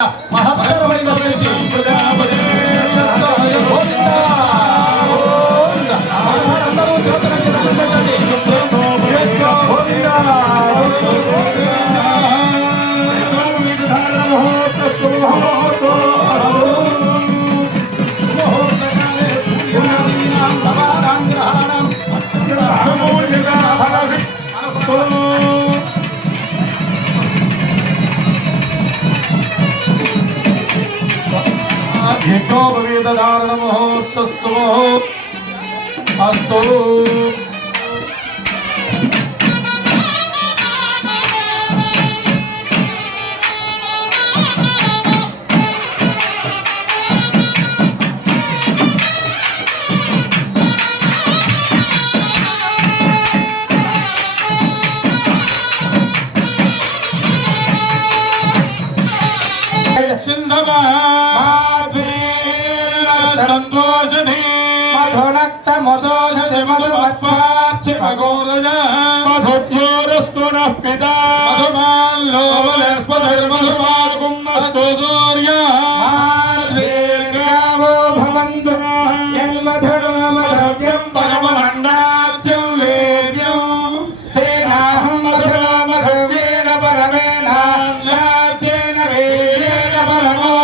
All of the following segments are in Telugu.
మహత్తరమైన స్థితి అందరూ జ్యోతులకి దండం పెట్టండి. ధారణ మహోత్సవ అస్తు మధునక్త మధోజతి మధుమత్వార్చి మగోరజ మధుభ్యోరస్తు నః పితా మధుమాల్లో వనస్పతిర్మధుమార్గుణస్తు సూర్య మాధ్వీర్గావో భవంతు యన్మధునో మధవ్యం పరమమండాచ్యం వేద్యం తేనాహం మధునో మధవ్యేన పరమేణ నాచ్యేన వీర్యేణ పరమో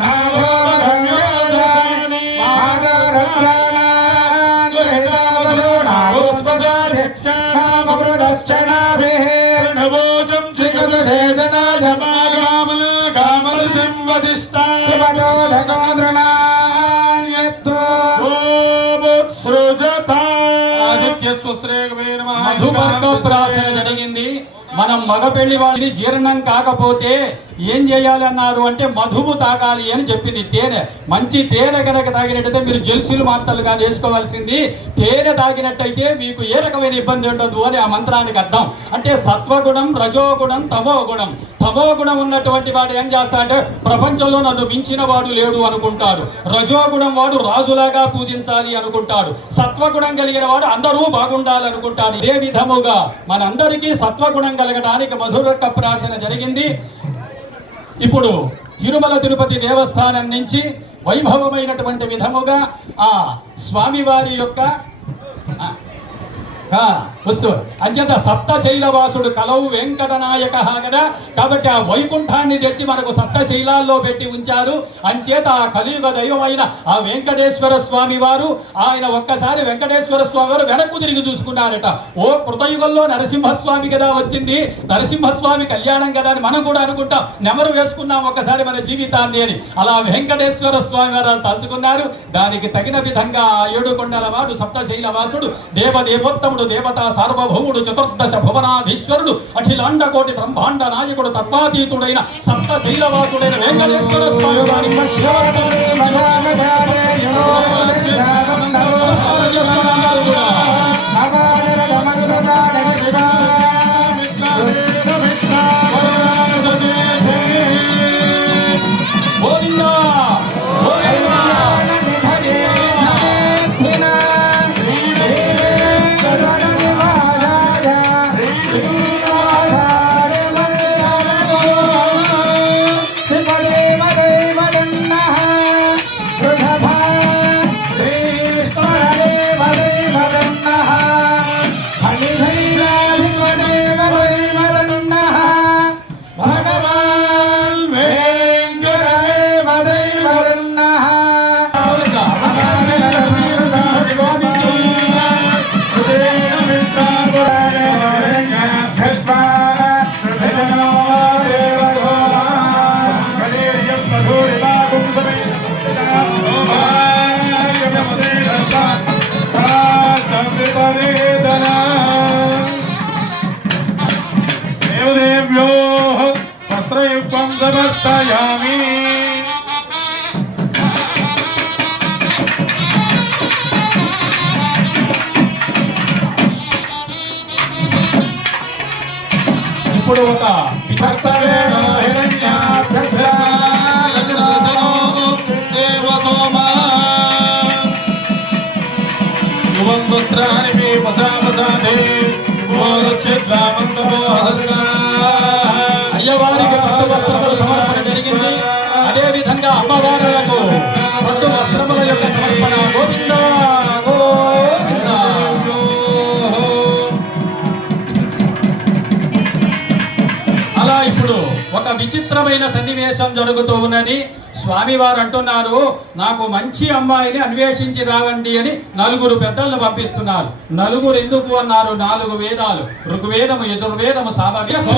నాథో మధవ్యోజాని మధుపర్కప్రాసన జరిగింది. మనం మగ పెళ్లి వాళ్ళని జీర్ణం కాకపోతే ఏం చేయాలి అన్నారు అంటే మధువు తాగాలి అని చెప్పింది. తేనె, మంచి తేనె కనుక తాగినట్టయితే మీరు జెల్సులు మాత్రలుగా వేసుకోవాల్సింది. తేనె తాగినట్టయితే మీకు ఏ రకమైన ఇబ్బంది ఉండదు అని ఆ మంత్రానికి అర్థం. అంటే సత్వగుణం, రజోగుణం, తమోగుణం. తమోగుణం ఉన్నటువంటి వాడు ఏం చేస్తాడంటే ప్రపంచంలో నన్ను మించిన వాడు లేడు అనుకుంటాడు. రజోగుణం వాడు రాజులాగా పూజించాలి అనుకుంటాడు. సత్వగుణం కలిగిన వాడు అందరూ బాగుండాలి అనుకుంటాడు. ఇదే విధముగా మనందరికీ సత్వగుణం కలగడానికి మధుపర్కప్రాసన జరిగింది. ఇప్పుడు తిరుమల తిరుపతి దేవస్థానం నుంచి వైభవమైనటువంటి విధముగా ఆ స్వామివారి యొక్క వస్తువు అంచేత సప్తశైలవాసుడు కలవు వెంకటనాయక కదా. కాబట్టి ఆ వైకుంఠాన్ని తెచ్చి మనకు సప్తశైలాల్లో పెట్టి ఉంచారు. అంచేత ఆ కలియుగ దైవమైన ఆ వెంకటేశ్వర స్వామి వారు ఆయన ఒక్కసారి వెంకటేశ్వర స్వామి వారు వెనక్కు తిరిగి చూసుకున్నారట. ఓ కృతయుగంలో నరసింహస్వామి కదా వచ్చింది, నరసింహస్వామి కళ్యాణం కదా అని మనం కూడా అనుకుంటాం. నెమరు వేసుకున్నాం ఒక్కసారి మన జీవితాన్ని అని. అలా వెంకటేశ్వర స్వామి వారు తలుచుకున్నారు. దానికి తగిన విధంగా ఆ 7 కొండల వాడు సప్తశైలవాసుడు దేవదేవోత్తముడు దేవతా సార్వభౌముడు చతుర్దశ భువనాధీశ్వరుడు అఖిలాండకోటి బ్రహ్మాండ నాయకుడు తత్వాతీతుడైన సప్తశైలవాసుడైన వెంకటేశ్వర స్వామి వారి సమర్పయామి. ఇప్పుడు ఒక అయ్యవారికి పట్టు వస్త్రములు సమర్పణ జరిగింది. అద్భుతమైన సన్నివేశం జరుగుతూ ఉన్నది. స్వామివారు అంటున్నారు, నాకు మంచి అమ్మాయిని అన్వేషించి రావండి అని 4 పెద్దలను పంపిస్తున్నారు. 4 ఎందుకు అన్నారు? 4 వేదాలు, ఋగ్వేదము, యజుర్వేదము, సామవేదము,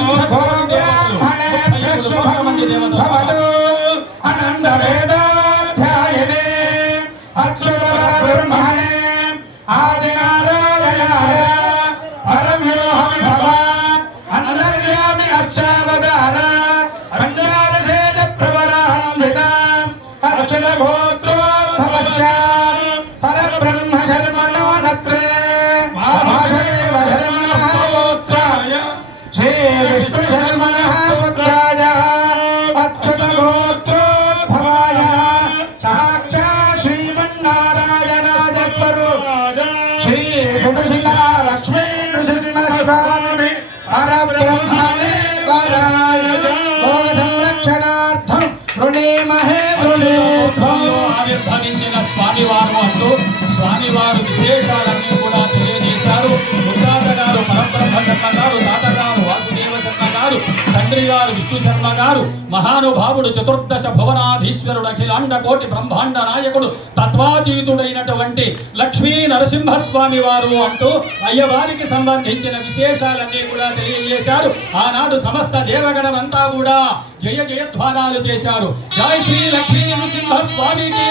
ఆవిర్భవించిన స్వామివారు అంటూ స్వామివారు విశేషాలన్నీ కూడా తెలియజేశారు. ముత్తాత గారు పరబ్రహ్మ శర్మ గారు, తాతగారు వాసుదేవ శర్మ గారు, తండ్రి గారు విష్ణు శర్మ గారు, మహానుభావుడు చతుర్దశ భువనాధీశ్వరుడు, అఖిలాండ కోటి బ్రహ్మాండ నాయకుడు, తత్వాతీతుడైనటువంటి లక్ష్మీ నరసింహస్వామి వారు అంటూ అయ్యవారికి సంబంధించిన విశేషాలన్నీ కూడా తెలియజేశారు. ఆనాడు సమస్త దేవగణమంతా కూడా జయ జయధ్వానాలు చేశారు. జై శ్రీ లక్ష్మీ నరసింహస్వామికి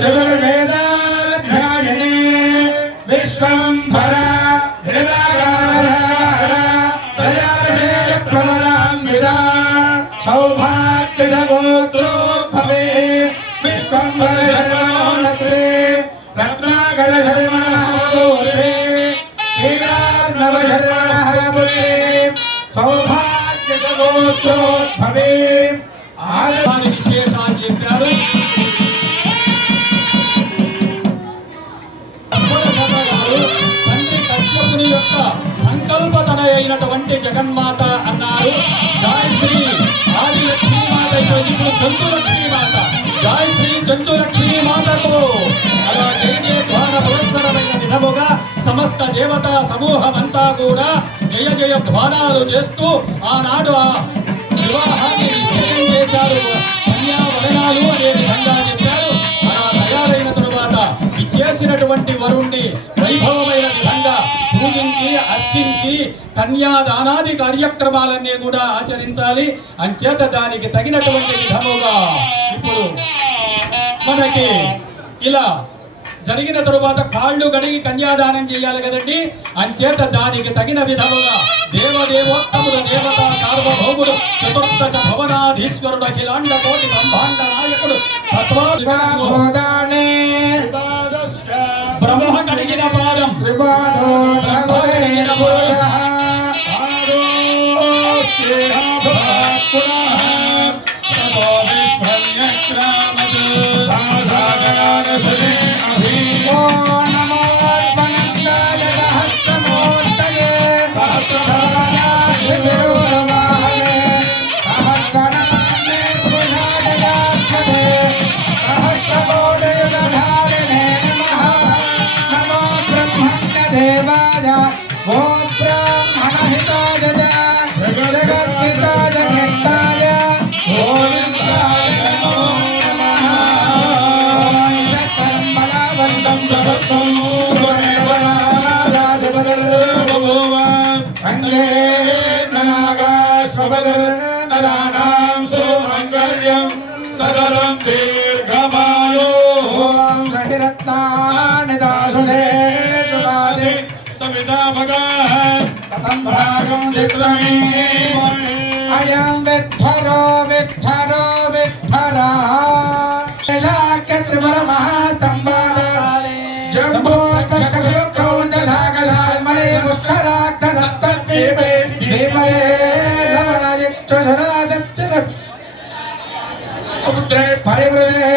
చతుర్వేదాధ్యాయనే విశ్వంభర సౌభాగ్యగోత్రోద్భవే విశ్వంభర రత్నాకర సౌభాగ్యగోత్రోద్భవే విశేషాలు చెప్పారు. తండ్రి కశ్యపుని యొక్క సంకల్పతన అయినటువంటి జగన్మాత అన్నారు. జై శ్రీ ఆది లక్ష్మీ మాత, ఇప్పుడు చంచు లక్ష్మీ మాత, జై శ్రీ చంచు లక్ష్మీ మాతకు అలా జయజయధ్వాన పురస్సరమైన విధముగా సమస్త దేవతా సమూహమంతా కూడా జయ జయ ధ్వానాలు చేస్తూ ఆనాడు ఆ వివాహాన్ని నిశ్చయం చేశారు. కన్యావరణాలు అనే విధంగా చెప్పారు. అలా తయారైన తరువాత ఇచ్చేసినటువంటి వరుణ్ణి వైభవమైన విధంగా పూజించి అర్చించి కన్యాదానాది కార్యక్రమాలన్నీ కూడా ఆచరించాలి. అంచేత దానికి తగినటువంటి విధముగా ఇప్పుడు మనకి ఇలా జరిగిన తరువాత కాళ్ళు గడిగి కన్యాదానం చేయాలి కదండి. అంచేత దానికి తగిన విధముగా దేవదేవోత్తముడు, దేవతా సార్వభౌముడు, చతుర్దశ భవనాధీశ్వరుడు, అఖిలాండ కోటి బ్రహ్మాండ నాయకుడు, బ్రహ్మ కడిగిన పాదం, నరాణాం సుమంగళ్యం సకలం దీర్ఘమాయు ఓం సహిరత్నాని దాసుదే సువాది సవితామగా కథం భాగం చిత్రమే అయం విఠ్ఠరో విఠ్ఠరో విఠ్ఠరా త్రిపుర మహాస్తంభాద జంబో కక్షుక్రౌంజ సాగధాల్మణి ముష్కరాక్ష సప్తద్వీపే భీమవే లవణయుక్త ధరాజప్తిర పుత్రే పరివృతే